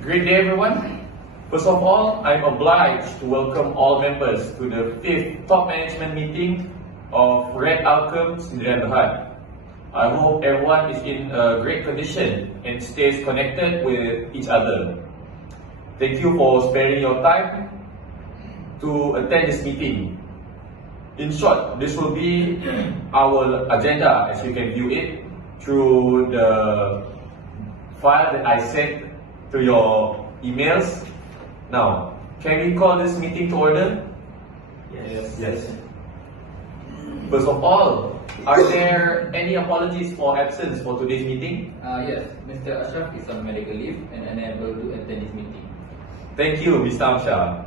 Great day, everyone. First of all, I'm obliged to welcome all members to the 5th Top Management Meeting of Red Outcomes Sdn Bhd. I hope everyone is in a great condition and stays connected with each other. Thank you for sparing your time to attend this meeting. In short, this will be our agenda as you can view it through the file that I sent to your emails. Now, can we call this meeting to order? Yes. First of all, are there any apologies for absence for today's meeting? Yes, Mr. Ashraf is on medical leave and unable to attend this meeting. Thank you, Mr. Amshar.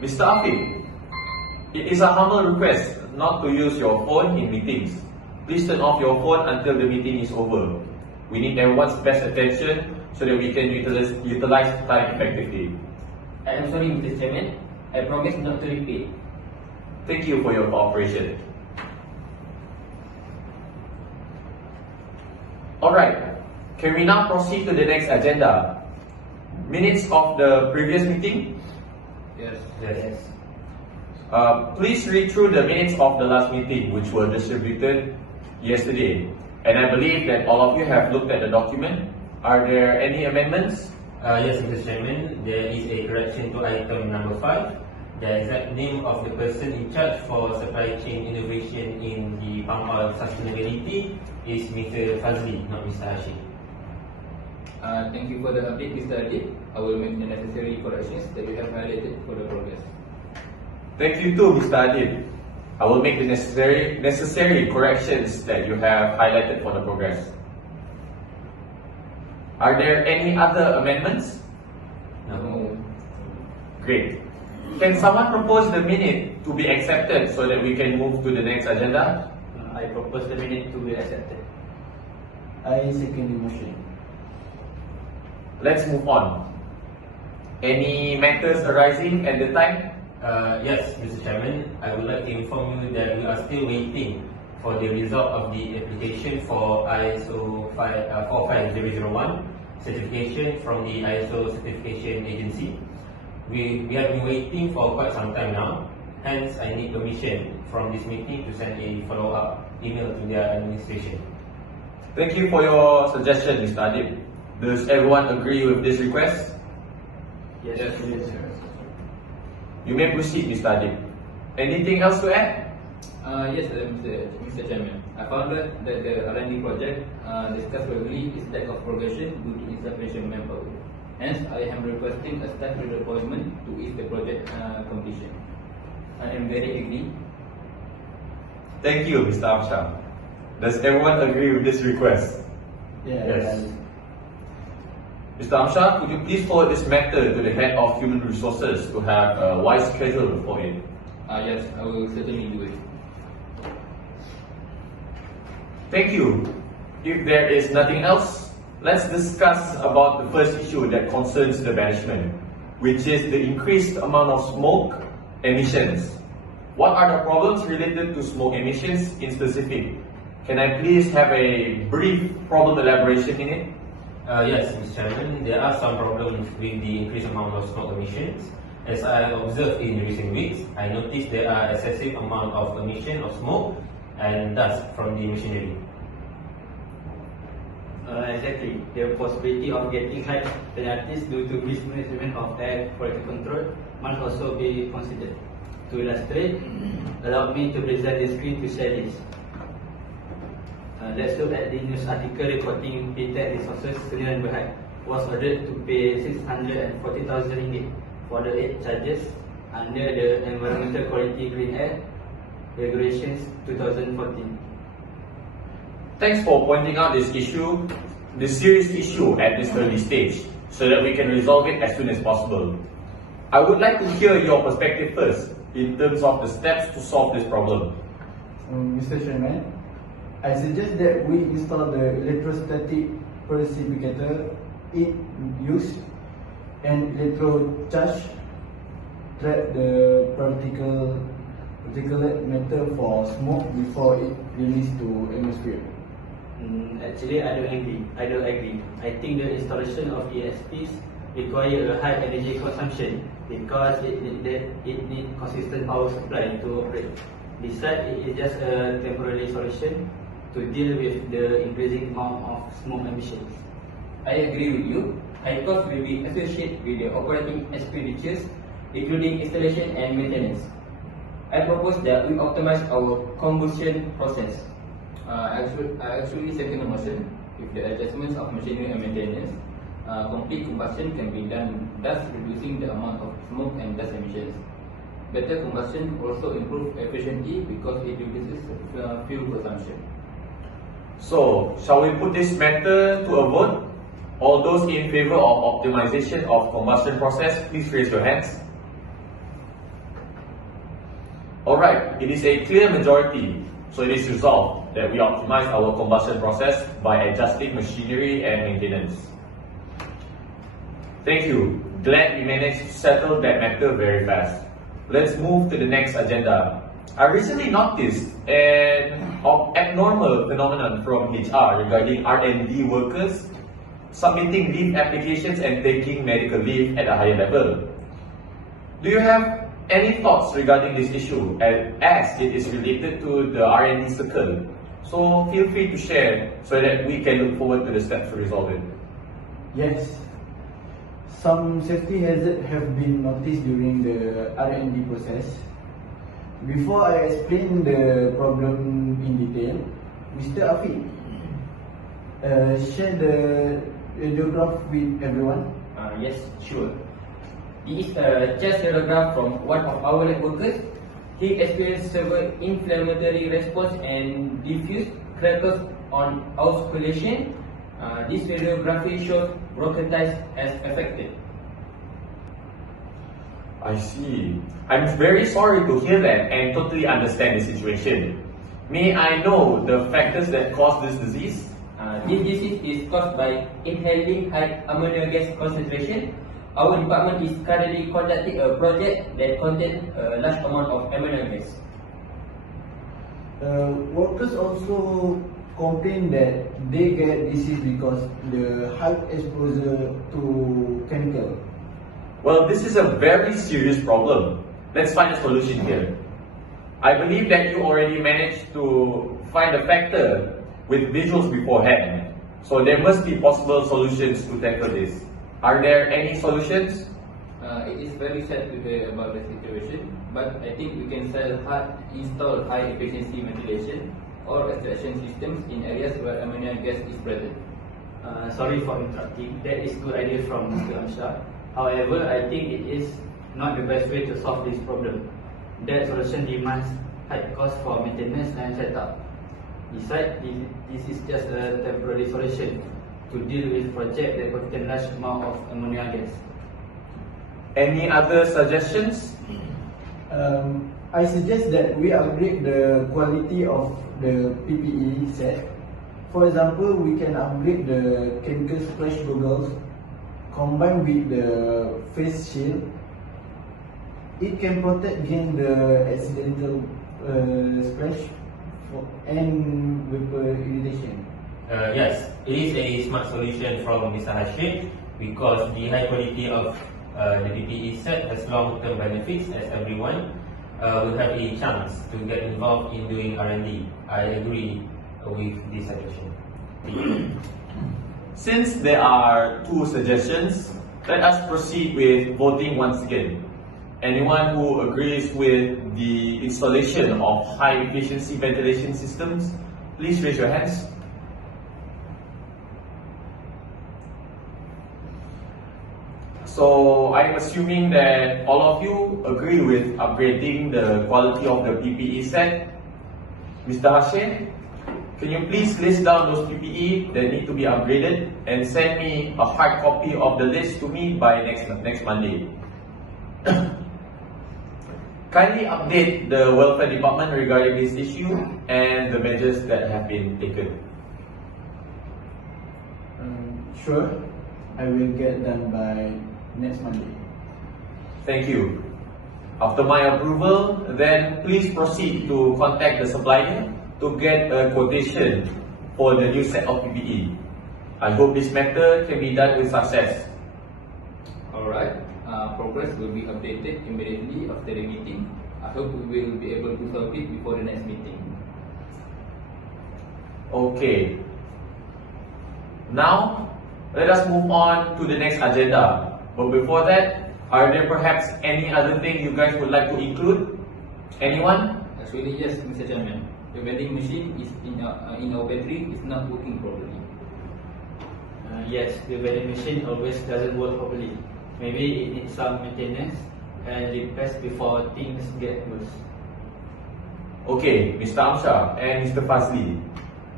Mr. Afiq, it is a humble request not to use your phone in meetings. Please turn off your phone until the meeting is over. We need everyone's best attention so that we can utilize time effectively. I am sorry, Mr. Chairman. I promise not to repeat. Thank you for your cooperation. Alright, can we now proceed to the next agenda? Minutes of the previous meeting? Yes. Please read through the minutes of the last meeting, which were distributed yesterday. And I believe that all of you have looked at the document. Are there any amendments? Yes, Mr. Chairman, there is a correction to item number 5. The exact name of the person in charge for supply chain innovation in the palm oil sustainability is Mr. Fazli, not Mr. Hashim. Thank you for the update, Mr. Adib. I will make the necessary corrections that you have highlighted for the progress. Thank you too, Mr. Adib. I will make the necessary corrections that you have highlighted for the progress. Are there any other amendments? No. Great. Can someone propose the minute to be accepted so that we can move to the next agenda? I propose the minute to be accepted. I second the motion. Let's move on. Any matters arising at the time? Yes, Mr. Chairman, I would like to inform you that we are still waiting for the result of the application for ISO 45001 certification from the ISO certification agency. We have been waiting for quite some time now, hence I need permission from this meeting to send a follow-up email to their administration. Thank you for your suggestion, Mr. Adib. Does everyone agree with this request? Yes. You may proceed, Mr. Adib. Anything else to add? Yes, Mr. Chairman. I found out that the R&D project discussed verbally is lack of progression due to insufficient manpower. Hence, I am requesting a staff redeployment to ease the project completion. I am very agree. Thank you, Mr. Amshar. Does everyone agree with this request? Yes. Mr. Amshar, could you please forward this matter to the head of human resources to have a wise schedule for it? Yes, I will certainly do it. Thank you. If there is nothing else, let's discuss about the first issue that concerns the management, which is the increased amount of smoke emissions. What are the problems related to smoke emissions in specific? Can I please have a brief problem elaboration in it? Yes, Mr. Chairman, there are some problems with the increased amount of smoke emissions. As I observed in recent weeks, I noticed there are excessive amount of emission of smoke and dust from the machinery. Exactly. The possibility of getting high penalties due to mismanagement of air quality control must also be considered. To illustrate, allow me to present the screen to share this. Let's look at the news article reporting PTEC Resources Sdn Bhd was ordered to pay 640,000 ringgit for the 8 charges under the Environmental Quality Clean Air Regulations 2014. Thanks for pointing out this serious issue at this early stage, so that we can resolve it as soon as possible. I would like to hear your perspective first, in terms of the steps to solve this problem. Mr. Chairman, I suggest that we install the electrostatic precipitator it used an electrocharge trap the particulate matter for smoke before it released to atmosphere. Actually, I don't agree. I think the installation of ESPs require a high energy consumption because it needs consistent power supply to operate. Besides, it is just a temporary solution to deal with the increasing amount of smoke emissions. I agree with you. High cost will be associated with the operating expenditures, including installation and maintenance. I propose that we optimize our combustion process. I actually second the motion. With the adjustments of machinery and maintenance, complete combustion can be done, thus reducing the amount of smoke and dust emissions. Better combustion also improves efficiency because it reduces fuel consumption. So, shall we put this matter to a vote? All those in favor of optimization of combustion process, please raise your hands. Alright, it is a clear majority, so it is resolved that we optimize our combustion process by adjusting machinery and maintenance. Thank you. Glad we managed to settle that matter very fast. Let's move to the next agenda. I recently noticed an abnormal phenomenon from HR regarding R&D workers submitting leave applications and taking medical leave at a higher level. Do you have any thoughts regarding this issue as it is related to the R&D circle? So feel free to share so that we can look forward to the steps to resolve it. Yes, some safety hazards have been noticed during the R&D process. Before I explain the problem in detail, Mr. Afiq, share the radiograph with everyone. Yes, sure. This is a chest radiograph from one of our lab workers. He experienced severe inflammatory response and diffuse crackles on auscultation. This radiography shows bronchitis as affected. I see. I'm very sorry to hear that and totally understand the situation. May I know the factors that cause this disease? This disease is caused by inhaling high ammonia gas concentration. Our department is currently conducting a project that contains a large amount of ammonia gas. Workers also complain that they get disease because the high exposure to chemical. Well, this is a very serious problem. Let's find a solution here. I believe that you already managed to find a factor with visuals beforehand. So there must be possible solutions to tackle this. Are there any solutions? It is very sad to hear about the situation, but I think we can install high efficiency ventilation or extraction systems in areas where ammonia gas is present. Sorry for interrupting. That is good idea from Mr. Amshar. However, I think it is not the best way to solve this problem. That solution demands high cost for maintenance and setup. Besides, this is just a temporary solution to deal with project that contain large amount of ammonia gas. Any other suggestions? I suggest that we upgrade the quality of the PPE set. For example, we can upgrade the chemical splash goggles combined with the face shield. It can protect against the accidental splash and vapor irritation. Yes, it is a smart solution from Mr. Hashim because the high quality of the PPE set has long-term benefits as everyone will have a chance to get involved in doing R&D. I agree with this suggestion. Since there are two suggestions, let us proceed with voting once again. Anyone who agrees with the installation of high efficiency ventilation systems, please raise your hands. So I'm assuming that all of you agree with upgrading the quality of the PPE set. Mr. Hashim, can you please list down those PPE that need to be upgraded and send me a hard copy of the list to me by next Monday? Kindly update the welfare department regarding this issue and the measures that have been taken. Sure, I will get done by next Monday. Thank you. After my approval, then please proceed to contact the supplier to get a quotation for the new set of PPE. I hope this matter can be done with success. Alright, progress will be updated immediately after the meeting. I hope we will be able to solve it before the next meeting. Okay. Now, let us move on to the next agenda. But before that, are there perhaps any other thing you guys would like to include? Anyone? Actually, yes, Mr. Chairman. The vending machine is in our pantry is not working properly. Yes, the vending machine always doesn't work properly. Maybe it needs some maintenance and repairs before things get worse. Okay, Mr. Amsha and Mr. Fazli.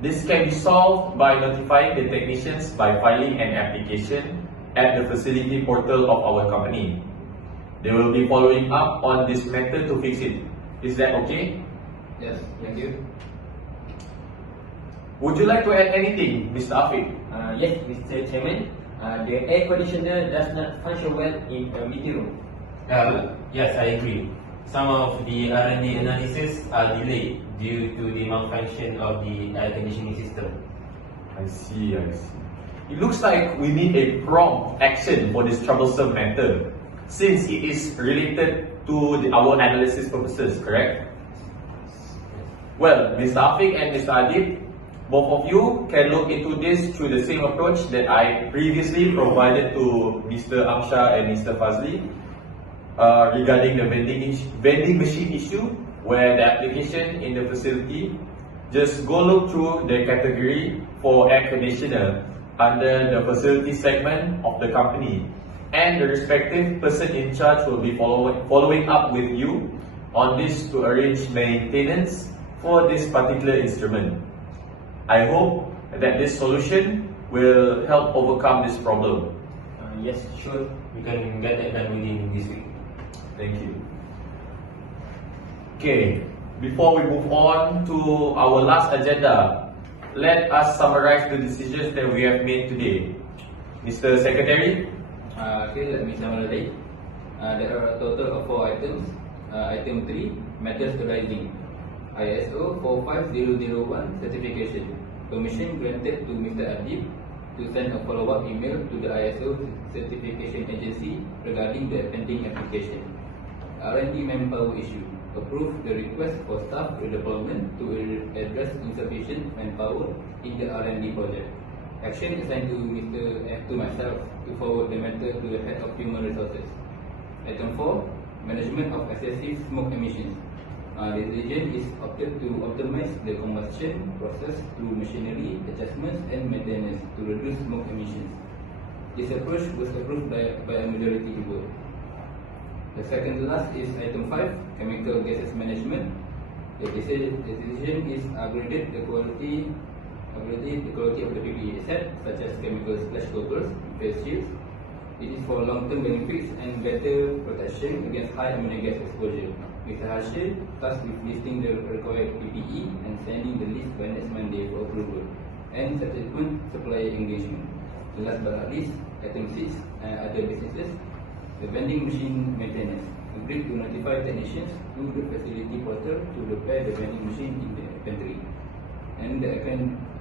This can be solved by notifying the technicians by filing an application at the facility portal of our company. They will be following up on this matter to fix it. Is that okay? Yes, thank you. Would you like to add anything, Mr. Afiq? Yes, Mr. Chairman. The air conditioner does not function well in a meeting room. Yes, I agree. Some of the R&D analysis are delayed due to the malfunction of the air conditioning system. I see. It looks like we need a prompt action for this troublesome matter, since it is related to our analysis purposes, correct? Well, Mr. Afiq and Mr. Adib, both of you can look into this through the same approach that I previously provided to Mr. Amsha and Mr. Fazli regarding the vending machine issue, where the application in the facility, just go look through the category for air conditioner under the facility segment of the company, and the respective person in charge will be following up with you on this to arrange maintenance for this particular instrument. I hope that this solution will help overcome this problem. Yes, sure. We can get that done within this week. Thank you. Okay, before we move on to our last agenda, let us summarize the decisions that we have made today. Mr. Secretary? Okay, let me summarize. There are a total of 4 items. Item 3, metals rising. ISO 45001 certification. Permission granted to Mr. Adib to send a follow-up email to the ISO certification agency regarding the pending application. R&D manpower issue. Approve the request for staff redeployment to address insufficient manpower in the R&D project. Action assigned to myself to forward the matter to the head of human resources. Item 4, management of excessive smoke emissions. The decision is opted to optimize the combustion process through machinery adjustments and maintenance to reduce smoke emissions. This approach was approved by a majority vote. The second to last is item 5, chemical gases management. The decision is upgraded the quality of the PPE set, such as chemical splash goggles, face shields. It is for long-term benefits and better protection against high ammonia gas exposure. Mr. Hashir tasked with listing the required PPE and sending the list by next Monday for approval and subsequent supplier engagement. Last but not least, item 6, other businesses. The vending machine maintenance. Agreed to notify technicians to the facility portal to repair the vending machine in the pantry. And the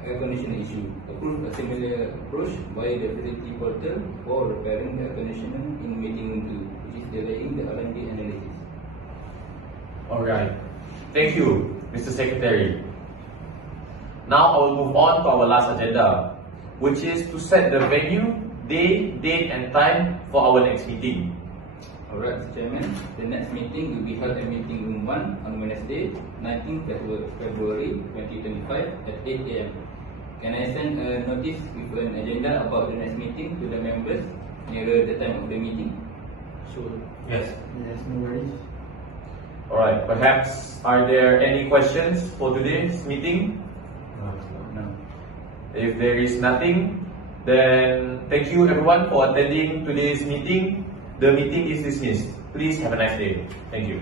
air conditioner issue. Approved a similar approach by the facility portal for repairing the air conditioner in meeting room 2, which is delaying the R&D analysis. Alright. Thank you, Mr. Secretary. Now I will move on to our last agenda, which is to set the venue, day, date and time for our next meeting. Alright, Mr. Chairman. The next meeting will be held in meeting room 1 on Wednesday, 19th February 2025 at 8 AM. Can I send a notice with an agenda about the next meeting to the members nearer the time of the meeting? Sure. Yes. Yes, no worries. Alright, perhaps are there any questions for today's meeting? No. If there is nothing, then thank you everyone for attending today's meeting. The meeting is dismissed. Please have a nice day. Thank you.